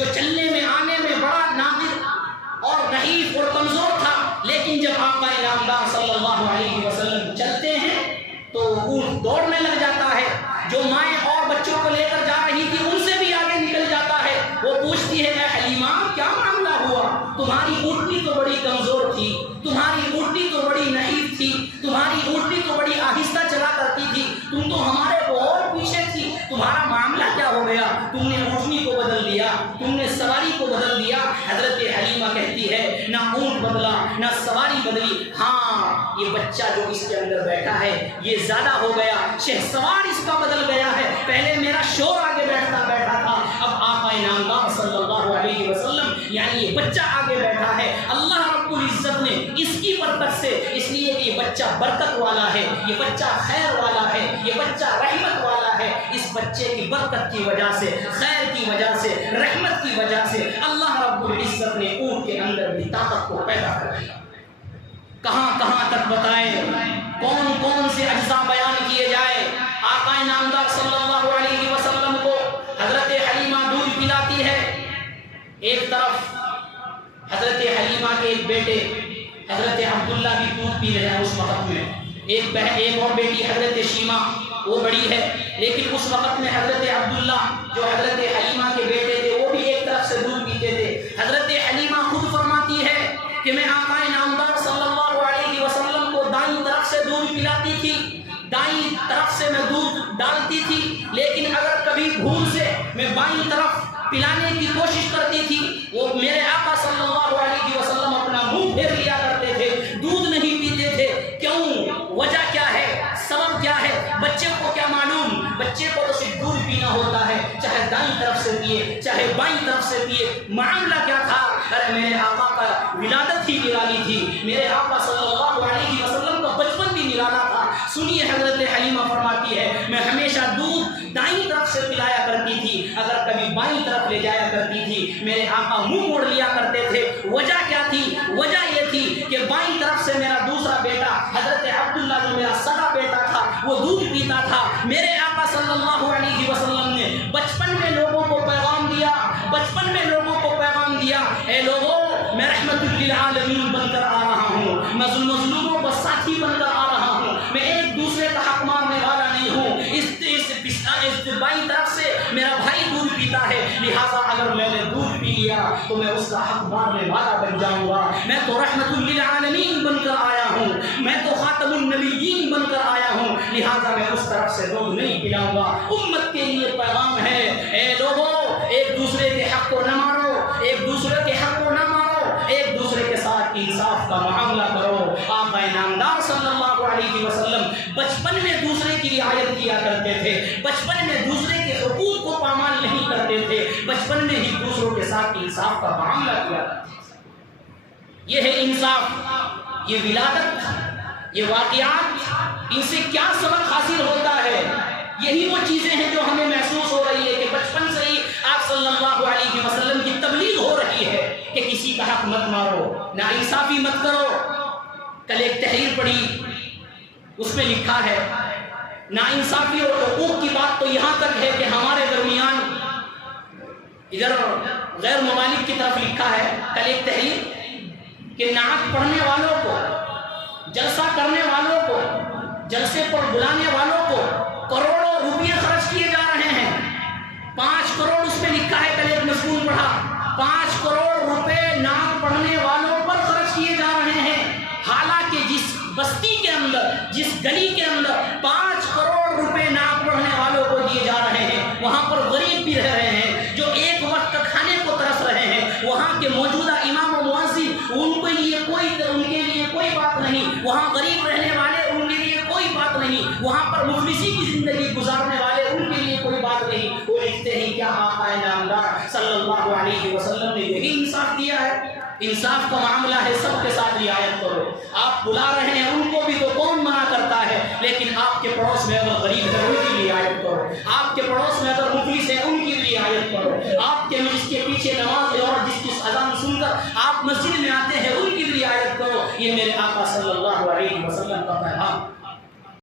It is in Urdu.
جو چلنے میں آنے میں بڑا نادر اور ضعیف اور کمزور تھا، لیکن جب آقا نامدار صلی اللہ علیہ وسلم چلتے ہیں تو اونٹ دوڑنے لگ جاتا ہے۔ جو مائیں اور بچوں کو لے کر جا رہی تھی ان سے بھی آگے نکل جاتا ہے۔ وہ پوچھتی ہے اے حلیمہ کیا معاملہ ہوا؟ تمہاری اونٹنی تو بڑی کمزور تھی، تمہاری اونٹنی تو بڑی نحیف تھی، تمہاری اونٹنی تو بڑی آہستہ چلا کرتی تھی، تم تو ہمارے بہت پیچھے تھی، تمہارا معاملہ کیا ہو گیا؟ تم نے اونٹنی کو بدل دیا، تم نے سواری کو بدل دیا۔ حضرت حلیمہ کہتی ہے نہ اونٹ بدلا نہ سواری بدلی، ہاں یہ بچہ جو اس کے اندر بیٹھا ہے یہ زیادہ ہو گیا، شہسوار اس کا بدل گیا ہے۔ پہلے میرا شور آگے بیٹھا تھا، اب آقا نامدار صلی اللہ علیہ وسلم یعنی یہ بچہ آگے بیٹھا ہے۔ اللہ رب العزت نے اس کی برکت سے، اس لیے کہ یہ بچہ برکت والا ہے، یہ بچہ خیر والا ہے، یہ بچہ رحمت والا ہے، اس بچے کی برکت کی وجہ سے، خیر کی وجہ سے، رحمت کی وجہ سے اللہ رب العزت نے اونٹ کے اندر بھی طاقت کو پیدا کر دیا۔ کہاں کہاں تک بتائیں، کون کون سے اجزاء بیان کیے جائے۔ آقا نامدار صلی اللہ علیہ وسلم کو حضرت حلیمہ دودھ پلاتی ہے، ایک طرف حضرت حلیمہ کے ایک بیٹے حضرت عبداللہ بھی دودھ پی رہے ہیں اس وقت میں، ایک اور بیٹی حضرت شیمہ وہ بڑی ہے، لیکن اس وقت میں حضرت عبداللہ جو حضرت حلیمہ کے بیٹے تھے وہ بھی ایک طرف سے دودھ پیتے تھے۔ حضرت حلیمہ خود فرماتی ہے کہ میں آقا نامدار صلی اللہ علیہ وسلم کو دائیں طرف سے دودھ پلاتی تھی، دائیں طرف سے میں دودھ ڈالتی تھی، لیکن اگر کبھی بھول سے میں بائیں طرف پلانے کی کوشش کرتی تھی وہ میرے آقا صلی اللہ علیہ وسلم اپنا منہ پھیر لیا کرتے تھے، دودھ نہیں پیتے تھے۔ کیوں؟ وجہ کیا ہے؟ سبب کیا ہے؟ بچے کو کیا معلوم؟ بچے کو تو صرف دودھ پینا ہوتا ہے، چاہے دائیں طرف سے پیے چاہے بائیں طرف سے پیے۔ معاملہ کیا تھا؟ ارے میرے آقا کا ولادت ہی نرالی تھی، میرے آقا صلی اللہ علیہ وسلم کا بچپن بھی نرالا تھا۔ سنیے حضرت حلیمہ فرماتی ہے میں ہمیشہ دودھ دائیں طرف سے پلایا کرتی تھی، اگر کبھی بائیں طرف لے جایا کرتی تھی میرے آقا منہ موڑ لیا کرتے تھے۔ وجہ کیا تھی؟ وجہ یہ تھی کہ بائیں طرف سے میرا دوسرا بیٹا حضرت عبداللہ جو میرا سگا بیٹا تھا وہ دودھ پیتا تھا۔ میرے آقا صلی اللہ علیہ وسلم نے بچپن میں لوگوں کو پیغام دیا، بچپن میں لوگوں کو پیغام دیا اے لوگوں میں رحمت للعالمین بن کر آ رہا ہوں، میں مظلوموں کا ساتھی بن کر آ رہا ہوں، میں ایک دوسرے کا حق مارنے والا نہیں ہوں۔ اس بائیں طرف سے میرا بھائی دودھ پیتا ہے، لہٰذا اگر میں نے دودھ پی لیا تو میں اس کا حق مارنے والا بن جاؤں گا۔ میں تو رحمت للعالمین بن کر آیا ہوں، میں تو خاتم النبیین بن کر آیا ہوں، لہٰذا میں اس طرف سے دودھ نہیں پلاؤں گا۔ امت کے لیے پیغام ہے اے لوگوں ایک دوسرے کے حق کو نہ مارو، ایک دوسرے کے حق کو نہ مارو، ایک دوسرے کے ساتھ انصاف کا معاملہ کرو۔ آقا نامدار صلی اللہ علیہ وسلم بچپن میں دوسرے کی رعایت کیا کرتے تھے، بچپن میں دوسرے کے حقوق کو پامال نہیں کرتے تھے، بچپن میں ہی دوسروں کے ساتھ انصاف کا معاملہ کیا کرتے تھے۔ یہ ہے انصاف، یہ ولادت، یہ واقعات، ان سے کیا سبق حاصل ہوتا ہے؟ یہی وہ چیزیں ہیں جو ہمیں محسوس ہو رہی ہے کہ بچپن سے ہی آپ صلی اللہ علیہ وسلم کی تبلیغ ہو رہی ہے کہ کسی کا حق مت مارو، ناانصافی مت کرو۔ کل ایک تحریر پڑھی، اس میں لکھا ہے ناانصافی اور حقوق کی بات تو یہاں تک ہے کہ ہمارے درمیان ادھر غیر ممالک کی طرف لکھا ہے کل ایک تحریر کہ نعت پڑھنے والوں کو، جلسہ کرنے والوں کو، جلسے پر بلانے والوں کو کروڑوں روپیے خرچ کیے جا رہے ہیں۔ 5 کروڑ اس میں لکھا ہے، کل ایک مضمون پڑھا، 5 کروڑ روپے نعت پڑھنے والوں پر خرچ کیے جا رہے ہیں، حالانکہ جس بستی کے اندر، جس گلی کے اندر 5 کروڑ روپے نعت پڑھنے والوں کو دیے جا رہے ہیں، وہاں پر غریب بھی رہ رہے ہیں جو ایک وقت کا کھانے کو ترس رہے ہیں۔ وہاں کے موجودہ امام و مؤذن ان کے لیے کوئی بات نہیں، وہاں غریب رہنے والے ان کے لیے کوئی بات نہیں، وہاں پر مفلسی کی زندگی گزارنے والے ان کے لیے کوئی بات نہیں۔ وہ لکھتے ہیں کیا آقا نامدار صلی اللہ علیہ وسلم نے یہی انصاف دیا ہے؟ انصاف کا معاملہ ہے سب کے ساتھ رعایت کرو۔ آپ بلا رہے ہیں ان کو بھی تو کون منع کرتا ہے، لیکن آپ کے پڑوس میں اگر غریب ہے ان کی رعایت کرو، آپ کے پڑوس میں اگر مفلس ہے ان کی رعایت کرو، آپ کے جس کے پیچھے نماز ہے اور جس کی اذان سن کر آپ مسجد میں آتے ہیں ان کی رعایت کرو۔ یہ میرے آقا صلی اللہ علیہ وسلم کا پیغام۔